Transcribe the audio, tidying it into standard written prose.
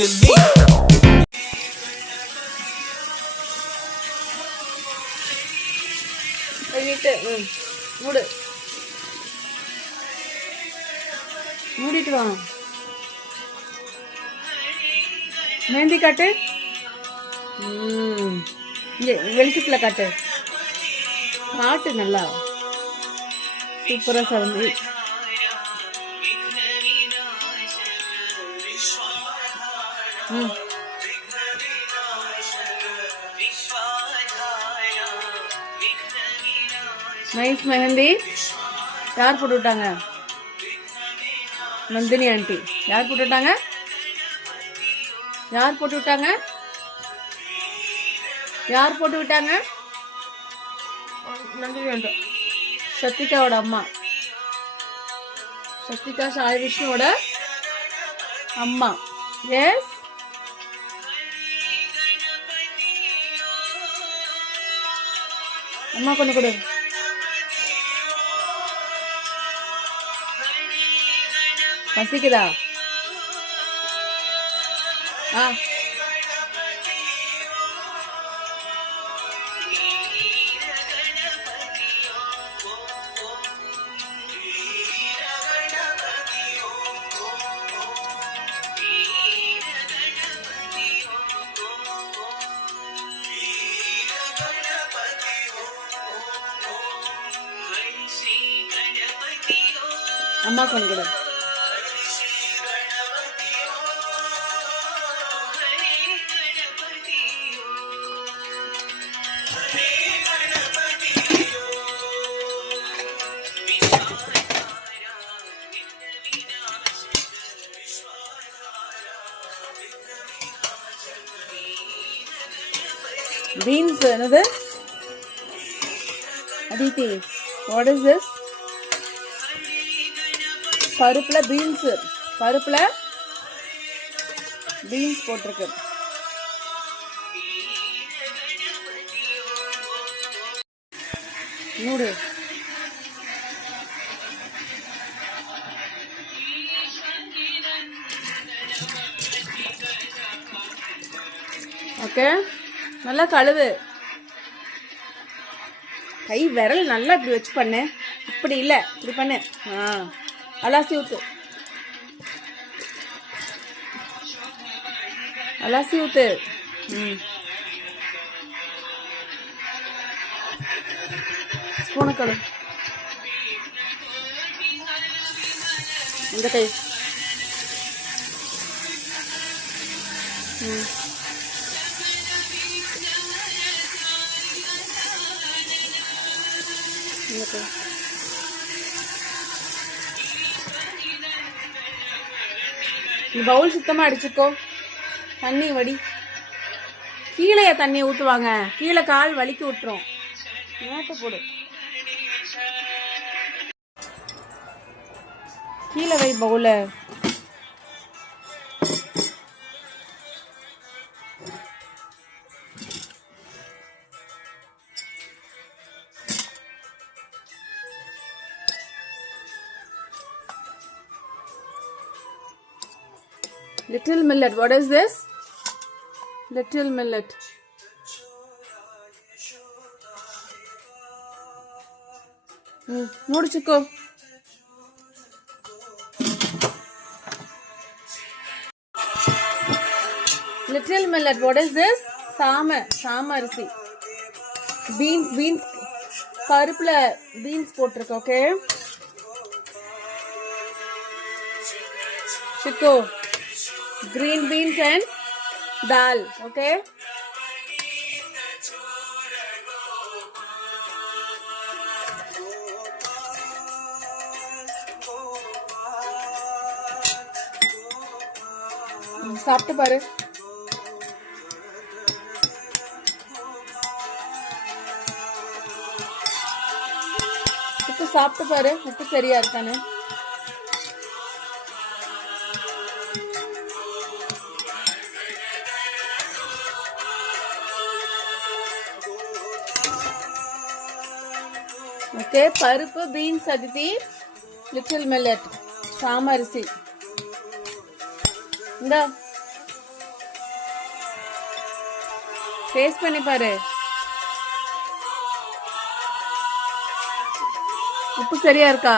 originally. மூடு மூடிட்டு வா. மெஹந்தி காட்டு. இங்கே வெளிச்சத்துல காட்டு. காட்டு நல்லா சூப்பரா சவுந்து. நைஸ் மெஹந்தி. யார் போட்டு விட்டாங்க? நந்தினி ஆண்டி. யார் போட்டு விட்டாங்க? யார் போட்டு விட்டாங்க? யார் போட்டு விட்டாங்க? நந்தினி ஆண்டி. சத்திகாவோட அம்மா. சத்திகா சாய் விஷ்ணுவோட அம்மா. எஸ். அம்மா கொண்டு கொடு. பசிக்குதா? அம்மா கொண்டு கொடு. பீன்ஸ் என்னது அதித்தி? What is this? பருப்புல பீன்ஸ். பருப்புல பீன்ஸ் போட்டிருக்கு. மூடு. ஓகே, நல்லா கழுவு. கை விரல் நல்லா இப்படி வச்சு பண்ணு. இப்படி இல்லை, இப்படி பண்ணு. அலாசி ஊத்து. அலாசி ஊத்து. ஸ்பூனை கழுவு. இந்த கை. இந்த பவுல் சுத்தமா அடிச்சுக்கோ. தண்ணி வடி. கீழே தண்ணி ஊத்துவாங்க. கீழே கால் வலிக்கு விட்டுரும். மேட்ட போடு. கீழே வை பவுல. Little millet. What is this? Little millet. முடிச்சுக்கோ. Little millet. What is this? சாம அரிசி. பீன்ஸ் பருப்புல பீன்ஸ் போட்டிருக்கு. Okay Chicco. Green beans and dal. Okay. சாப்பிட்டு பாரு. உப்பு சாப்பிட்டு பாரு. உப்பு சரியா இருக்கானு. ஓகே, பருப்பு பீன்ஸ் அதித்தி. லிட்டில் மில்லட் சாம அரிசி. இந்தா டேஸ்ட் பண்ணி பாரு. உப்பு சரியா இருக்கா?